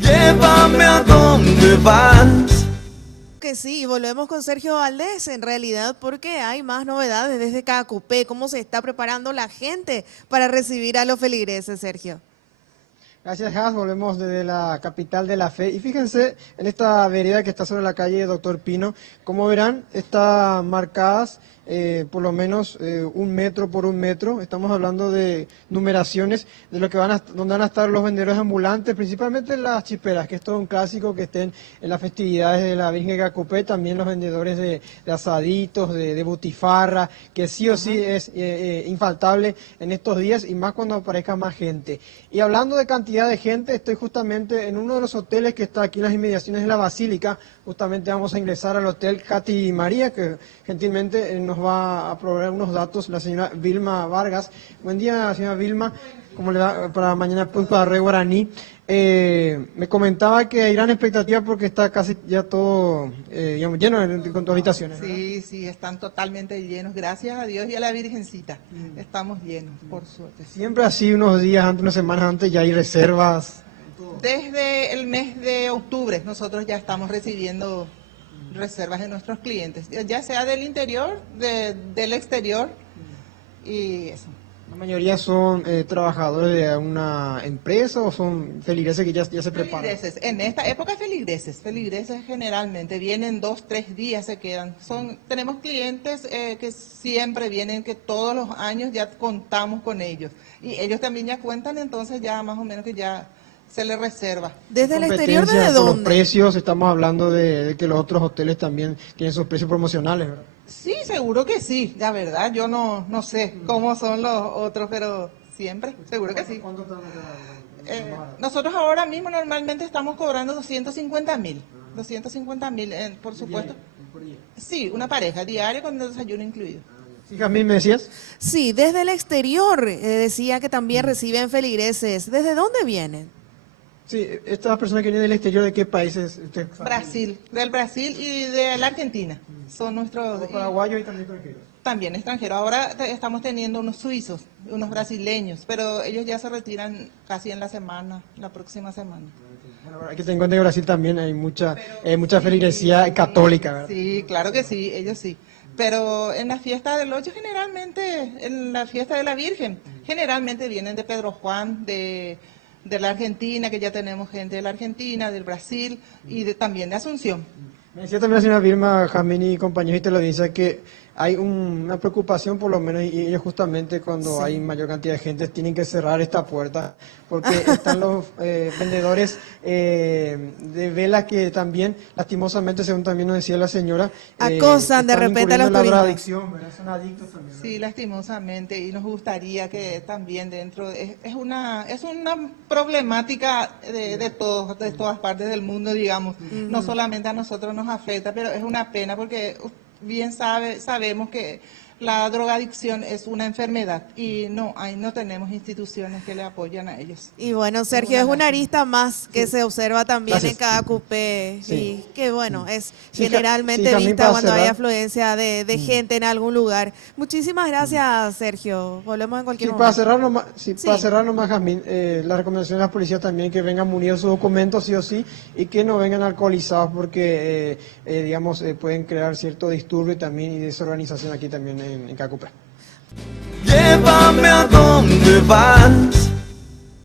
Llévame a donde vas. Que sí, volvemos con Sergio Valdés en realidad porque hay más novedades desde Caacupé. ¿Cómo se está preparando la gente para recibir a los feligreses, Sergio? Gracias, Has. Volvemos desde la capital de la fe. Y fíjense en esta vereda que está sobre la calle Doctor Pino. Como verán, está marcadas por lo menos 1 metro por 1 metro. Estamos hablando de numeraciones de lo que donde van a estar los vendedores ambulantes, principalmente las chiperas, que es todo un clásico que estén en las festividades de la Virgen de Caacupé. También los vendedores de asaditos, de butifarra, que sí o sí es infaltable en estos días y más cuando aparezca más gente. Y hablando de cantidad de gente, estoy justamente en uno de los hoteles que está aquí en las inmediaciones de la Basílica. Justamente vamos a ingresar al Hotel Katy María, que gentilmente nos va a proveer unos datos la señora Vilma Vargas. Buen día, señora Vilma. ¿Cómo le va para mañana punto de Rey Guaraní? Me comentaba que hay gran expectativa porque está casi ya todo digamos, lleno con tus habitaciones, ¿verdad? Sí, sí, están totalmente llenos, gracias a Dios y a la Virgencita. Estamos llenos, por suerte. Siempre así, unos días antes, unas semanas antes, ya hay reservas. Desde el mes de octubre nosotros ya estamos recibiendo reservas de nuestros clientes, ya sea del interior, del exterior y eso. La mayoría son trabajadores de una empresa o son feligreses que ya se preparan. Feligreses, en esta época feligreses generalmente vienen 2, 3 días, se quedan. Tenemos clientes que siempre vienen, que todos los años ya contamos con ellos y ellos también ya cuentan, entonces ya más o menos que ya se les reserva. ¿Desde el exterior desde Por dónde? los precios, estamos hablando de que los otros hoteles también tienen sus precios promocionales, ¿verdad? Sí, seguro que sí, la verdad, yo no sé cómo son los otros, pero siempre, seguro que sí. ¿Cuánto están Nosotros ahora mismo normalmente estamos cobrando 250.000, 250.000, por supuesto. Sí, una pareja diaria con el desayuno incluido. Sí, Jamín, ¿me decías? Sí, desde el exterior decía que también reciben feligreses. ¿Desde dónde vienen? Sí, estas personas que vienen del exterior, ¿de qué países? Usted sabe? Brasil, del Brasil y de la Argentina. Son nuestros... Los paraguayos y también extranjeros. También extranjeros. Ahora estamos teniendo unos suizos, unos brasileños, pero ellos ya se retiran casi en la próxima semana. Bueno, hay que tener en cuenta que en Brasil también hay mucha feligresía católica, ¿verdad? Sí, claro que sí, ellos sí. Pero en la fiesta del 8 generalmente, en la fiesta de la Virgen, generalmente vienen de Pedro Juan, de la Argentina, que ya tenemos gente de la Argentina, del Brasil y también de Asunción. Me decía también la señora Vilma, Jamín y compañeros y televidentes que hay una preocupación por lo menos y ellos justamente cuando hay mayor cantidad de gente tienen que cerrar esta puerta porque están los vendedores de velas que también lastimosamente, según también nos decía la señora, acosan de repente a los la turistas. drogadicción, ¿verdad? Son adictos también, ¿verdad? Sí, lastimosamente, y nos gustaría que también dentro, es una problemática de todas partes del mundo, digamos, no solamente a nosotros nos afecta, pero es una pena porque bien sabemos que la drogadicción es una enfermedad y no tenemos instituciones que le apoyan a ellos. Y bueno, Sergio, es una arista más que se observa también Gracias. en cada cupé y que bueno, es Sí, generalmente Jamín, vista para cuando hay cerrar. afluencia de gente en algún lugar. Muchísimas gracias, Sergio. Volvemos en cualquier Sí, momento. para cerrar nomás, Jamín, la recomendación de la policía también que vengan munidos sus documentos sí o sí y que no vengan alcoholizados porque, digamos, pueden crear cierto disturbio también y desorganización aquí también en Caacupé. Llévame a donde vas.